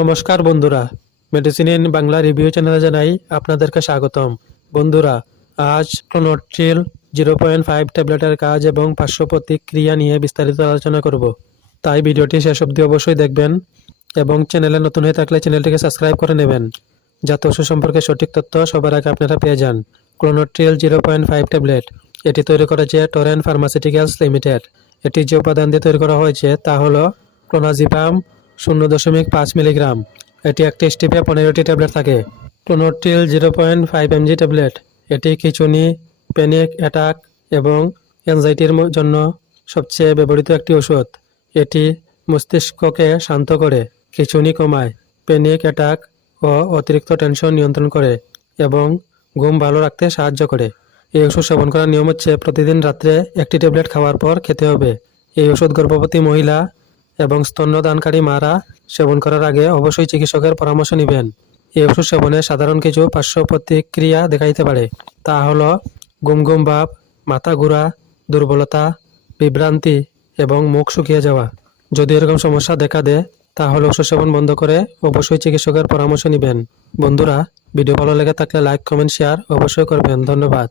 নমস্কার বন্ধুরা। Medicine in Bangla review চ্যানেলে জানাই আপনাদেরকে স্বাগতম। বন্ধুরা, আজ ক্লোনোট্রিল জিরো পয়েন্ট ফাইভ ট্যাবলেটের কাজ এবং পার্শ্ব প্রতিক্রিয়া নিয়ে বিস্তারিত আলোচনা করব। তাই ভিডিওটি শেষ অবধি অবশ্যই দেখবেন এবং চ্যানেলে নতুন হয়ে থাকলে চ্যানেলটিকে সাবস্ক্রাইব করে নেবেন। যাতে ওষুধ সম্পর্কে সঠিক তথ্য সবার আগে আপনারা পেয়ে যান। Clonotril zero point five tablet এটি তৈরি করেছে টরেন ফার্মাসিউটিক্যালস লিমিটেড এটি যে উপাদান দিয়ে তৈরি করা হয়েছে তা হলো ক্লোনাজিপাম শূন্য দশমিক পাঁচ মিলিগ্রাম। এটি একটি স্টিপে পনেরোটি ট্যাবলেট থাকে। Clonotril zero point five MG tablet. এটি খিচুনি, প্যানিক, অ্যাটাক এবং অ্যাংজাইটির জন্য সবচেয়ে ব্যবহৃত একটি ওষুধ। এটি মস্তিষ্ককে শান্ত করে, খিচুনি কমায়, প্যানিক, অ্যাটাক ও অতিরিক্ত টেনশন নিয়ন্ত্রণ করে এবং ঘুম ভালো রাখতে সাহায্য করে। এই ওষুধ সেবন করার নিয়ম হচ্ছে প্রতিদিন রাত্রে একটি ট্যাবলেট খাওয়ার পর খেতে হবে। এই ওষুধ গর্ভবতী মহিলা এবং স্তন্যদানকারী মারা সেবন করার আগে অবশ্যই চিকিৎসকের পরামর্শ নেবেন। এই ওষুধ সেবনে সাধারণ কিছু পার্শ্ব প্রতিক্রিয়া দেখাইতে পারে। তা হল গুম গুম ভাব, মাথা ঘোরা, দুর্বলতা, বিভ্রান্তি এবং মুখ শুকিয়ে যাওয়া। যদি এরকম সমস্যা দেখা দেয়, তাহলে ওষুধ সেবন বন্ধ করে অবশ্যই চিকিৎসকের পরামর্শ নেবেন। বন্ধুরা, ভিডিও ভালো লেগে থাকলে লাইক, কমেন্ট, শেয়ার অবশ্যই করবেন। ধন্যবাদ।